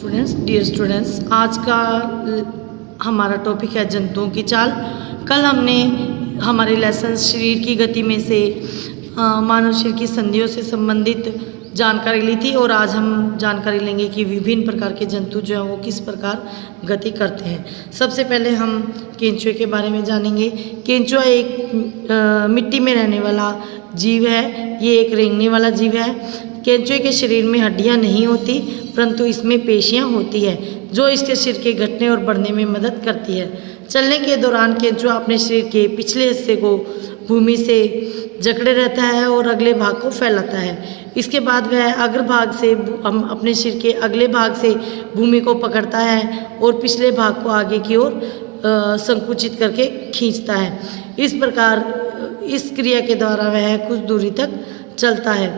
Dear students, आज का हमारा टॉपिक है जंतुओं की चाल। कल हमने हमारे लेसन शरीर की गति में से मानव शरीर की संधियों से संबंधित जानकारी ली थी और आज हम जानकारी लेंगे कि विभिन्न प्रकार के जंतु जो हैं वो किस प्रकार गति करते हैं। सबसे पहले हम केंचुए के बारे में जानेंगे। केंचुआ एक मिट्टी में रहने वाला जीव है। ये एक रेंगने वाला जीव है। केंचुए के शरीर में हड्डियां नहीं होती, परंतु इसमें पेशियां होती है जो इसके शरीर के घटने और बढ़ने में मदद करती है। चलने के दौरान केंचुआ अपने शरीर के पिछले हिस्से को भूमि से जकड़े रहता है और अगले भाग को फैलाता है। इसके बाद वह अग्रभाग से हम अपने शरीर के अगले भाग से भूमि को पकड़ता है और पिछले भाग को आगे की ओर संकुचित करके खींचता है। इस प्रकार इस क्रिया के द्वारा वह कुछ दूरी तक चलता है।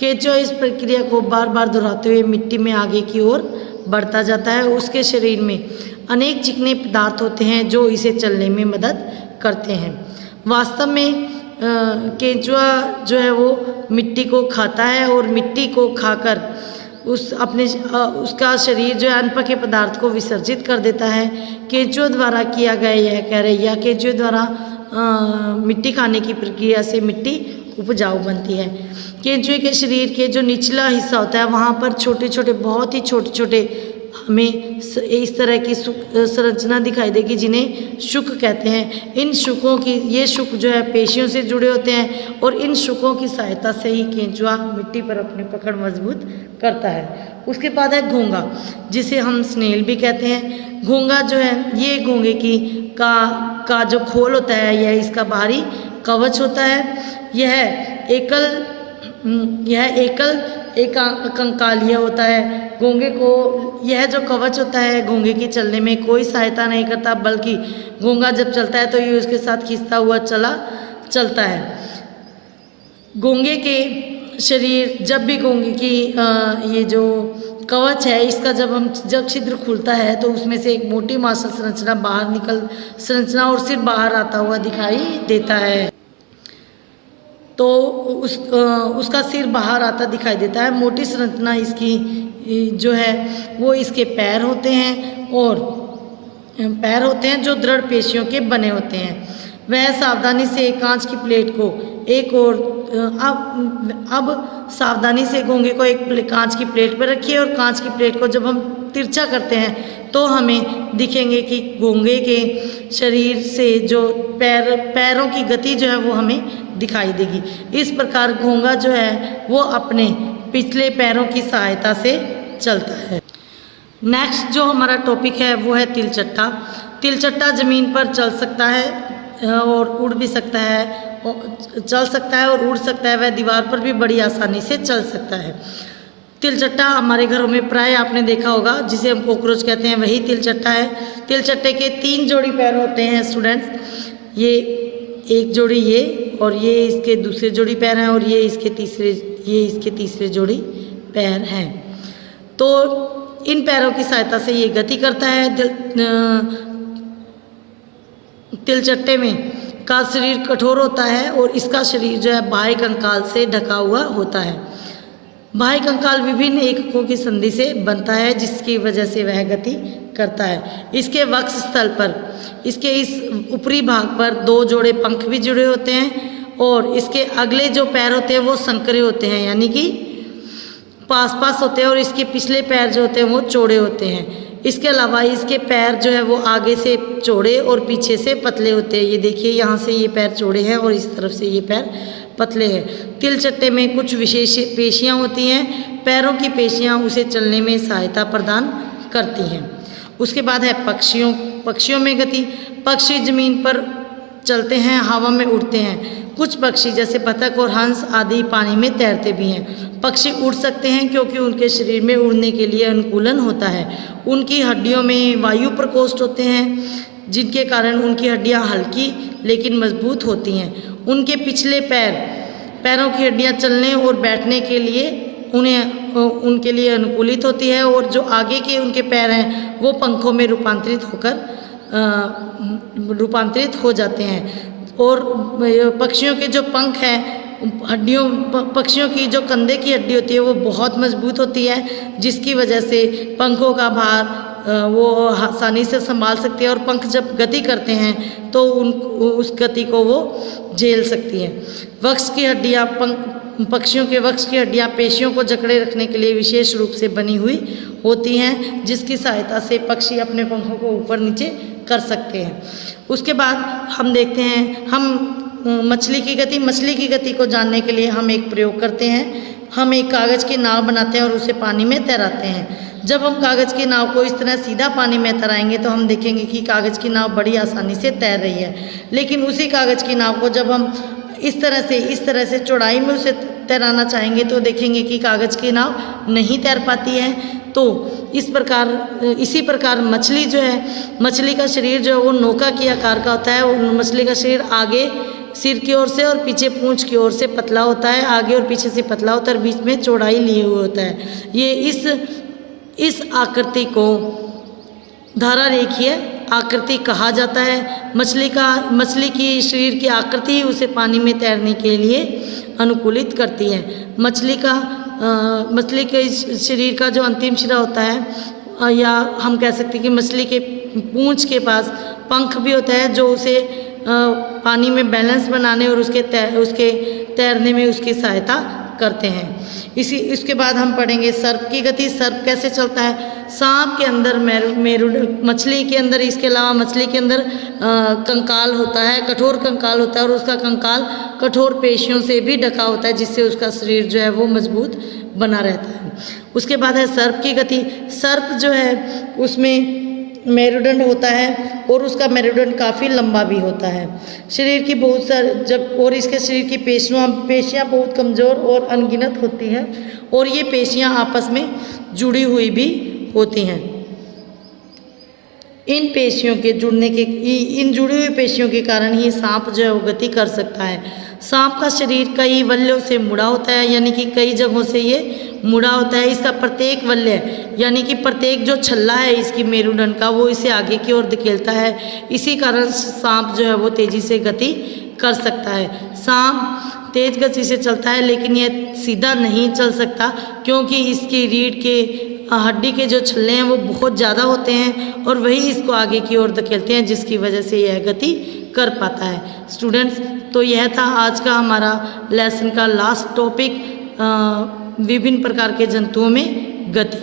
केंचुआ इस प्रक्रिया को बार बार दोहराते हुए मिट्टी में आगे की ओर बढ़ता जाता है। उसके शरीर में अनेक चिकने पदार्थ होते हैं जो इसे चलने में मदद करते हैं। वास्तव में केंचुआ जो है वो मिट्टी को खाता है और मिट्टी को खाकर उसका शरीर जो है अनपके पदार्थ को विसर्जित कर देता है। केंचुआ द्वारा किया गया यह कार्य या केंचुए द्वारा मिट्टी खाने की प्रक्रिया से मिट्टी उपजाऊ बनती है। केंचुए के शरीर के जो निचला हिस्सा होता है वहाँ पर छोटे छोटे बहुत ही छोटे छोटे हमें इस तरह की संरचना दिखाई देगी जिन्हें शुक कहते हैं। इन शुकों की ये शुक जो है पेशियों से जुड़े होते हैं और इन शुकों की सहायता से ही केंचुआ मिट्टी पर अपनी पकड़ मजबूत करता है। उसके बाद है घोंगा, जिसे हम स्नेल भी कहते हैं। घोंगा जो है ये घोंगे की का जो खोल होता है यह इसका बाहरी कवच होता है। यह एक कंकालिया होता है। घोंगे को यह जो कवच होता है घोंगे की चलने में कोई सहायता नहीं करता, बल्कि घोंगा जब चलता है तो ये उसके साथ खींचता हुआ चलता है। घोंगे के शरीर जब भी घोंगे की ये जो कवच है इसका जब छिद्र खुलता है तो उसमें से एक मोटी मांसल संरचना और सिर बाहर आता हुआ दिखाई देता है। तो उसका सिर बाहर आता दिखाई देता है। मोटी संरचना इसकी जो है वो इसके पैर होते हैं जो दृढ़ पेशियों के बने होते हैं। वह सावधानी से कांच की प्लेट को अब सावधानी से घोंगे को एक कांच की प्लेट पर रखिए और कांच की प्लेट को जब हम तिरछा करते हैं तो हमें दिखेंगे कि घोंगे के शरीर से जो पैरों की गति जो है वो हमें दिखाई देगी। इस प्रकार घोंगा जो है वो अपने पिछले पैरों की सहायता से चलता है। नेक्स्ट जो हमारा टॉपिक है वो है तिलचट्टा। तिलचट्टा जमीन पर चल सकता है और उड़ भी सकता है, चल सकता है और उड़ सकता है। वह दीवार पर भी बड़ी आसानी से चल सकता है। तिलचट्टा हमारे घरों में प्राय आपने देखा होगा, जिसे हम कॉकरोच कहते हैं, वही तिलचट्टा है। तिलचट्टे के 3 जोड़ी पैर होते हैं स्टूडेंट्स। ये एक जोड़ी ये और ये इसके दूसरे जोड़ी पैर हैं और ये इसके तीसरे जोड़ी पैर हैं। तो इन पैरों की सहायता से ये गति करता है। तिलचट्टे में का शरीर कठोर होता है और इसका शरीर जो है बाह्य कंकाल से ढका हुआ होता है। बाह्य कंकाल विभिन्न एककों की संधि से बनता है जिसकी वजह से वह गति करता है। इसके वक्ष स्थल पर इसके इस ऊपरी भाग पर 2 जोड़े पंख भी जुड़े होते हैं और इसके अगले जो पैर होते हैं वो संकरे होते हैं, यानी कि पास होते हैं और इसके पिछले पैर जो होते हैं वो चौड़े होते हैं। इसके अलावा इसके पैर जो है वो आगे से चौड़े और पीछे से पतले होते हैं। ये देखिए यहाँ से ये पैर चौड़े हैं और इस तरफ से ये पैर पतले हैं। तिलचट्टे में कुछ विशेष पेशियाँ होती हैं। पैरों की पेशियाँ उसे चलने में सहायता प्रदान करती हैं। उसके बाद है पक्षियों में गति। पक्षी जमीन पर चलते हैं, हवा में उड़ते हैं। कुछ पक्षी जैसे बतख और हंस आदि पानी में तैरते भी हैं। पक्षी उड़ सकते हैं क्योंकि उनके शरीर में उड़ने के लिए अनुकूलन होता है। उनकी हड्डियों में वायु प्रकोष्ठ होते हैं जिनके कारण उनकी हड्डियां हल्की लेकिन मजबूत होती हैं। उनके पिछले पैरों की हड्डियां चलने और बैठने के लिए उनके लिए अनुकूलित होती है और जो आगे के उनके पैर हैं वो पंखों में रूपांतरित हो जाते हैं। और पक्षियों के जो पंख हैं हड्डियों पक्षियों की जो कंधे की हड्डी होती है वो बहुत मजबूत होती है, जिसकी वजह से पंखों का भार वो आसानी से संभाल सकती है और पंख जब गति करते हैं तो उस गति को वो झेल सकती है। वक्ष की हड्डियाँ पक्षियों के वक्ष की हड्डियाँ पेशियों को जकड़े रखने के लिए विशेष रूप से बनी हुई होती हैं, जिसकी सहायता से पक्षी अपने पंखों को ऊपर नीचे कर सकते हैं। उसके बाद हम देखते हैं मछली की गति को जानने के लिए हम एक प्रयोग करते हैं। हम एक कागज़ की नाव बनाते हैं और उसे पानी में तैराते हैं। जब हम कागज़ की नाव को इस तरह सीधा पानी में तैराएंगे तो हम देखेंगे कि कागज़ की नाव बड़ी आसानी से तैर रही है। लेकिन उसी कागज़ की नाव को जब हम इस तरह से चौड़ाई में उसे तैराना चाहेंगे तो देखेंगे कि कागज़ की नाव नहीं तैर पाती है। तो इसी प्रकार मछली का शरीर जो है वो नौका के आकार का होता है। और मछली का शरीर आगे सिर की ओर से और पीछे पूंछ की ओर से पतला होता है, आगे और पीछे से पतला होता है और बीच में चौड़ाई लिए हुए होता है। ये इस आकृति को धारा रेखीय आकृति कहा जाता है। मछली की शरीर की आकृति ही उसे पानी में तैरने के लिए अनुकूलित करती है। मछली के शरीर का जो अंतिम सिरा होता है, या हम कह सकते हैं कि मछली के पूंछ के पास पंख भी होता है जो उसे पानी में बैलेंस बनाने और उसके तैरने में उसकी सहायता करते हैं। इसके बाद हम पढ़ेंगे सर्प की गति। सर्प कैसे चलता है? सांप के अंदर मछली के अंदर, इसके अलावा मछली के अंदर कंकाल होता है, कठोर कंकाल होता है और उसका कंकाल कठोर पेशियों से भी ढका होता है, जिससे उसका शरीर जो है वो मजबूत बना रहता है। उसके बाद है सर्प की गति। सर्प जो है उसमें मेरुदंड होता है और उसका मेरुदंड काफ़ी लंबा भी होता है। शरीर की इसके शरीर की पेशियाँ बहुत कमज़ोर और अनगिनत होती हैं और ये पेशियाँ आपस में जुड़ी हुई भी होती हैं। इन जुड़ी हुई पेशियों के कारण ही सांप जो है वो गति कर सकता है। सांप का शरीर कई वल्यों से मुड़ा होता है, यानी कि कई जगहों से ये मुड़ा होता है। इसका प्रत्येक वल्य यानी कि प्रत्येक जो छल्ला है इसकी मेरुदंड का, वो इसे आगे की ओर धकेलता है। इसी कारण सांप जो है वो तेज़ी से गति कर सकता है। सांप तेज गति से चलता है लेकिन यह सीधा नहीं चल सकता, क्योंकि इसकी रीढ़ के हड्डी के जो छल्ले हैं वो बहुत ज़्यादा होते हैं और वही इसको आगे की ओर धकेलते हैं, जिसकी वजह से यह गति कर पाता है। स्टूडेंट्स, तो यह था आज का हमारा लेसन का लास्ट टॉपिक, विभिन्न प्रकार के जंतुओं में गति।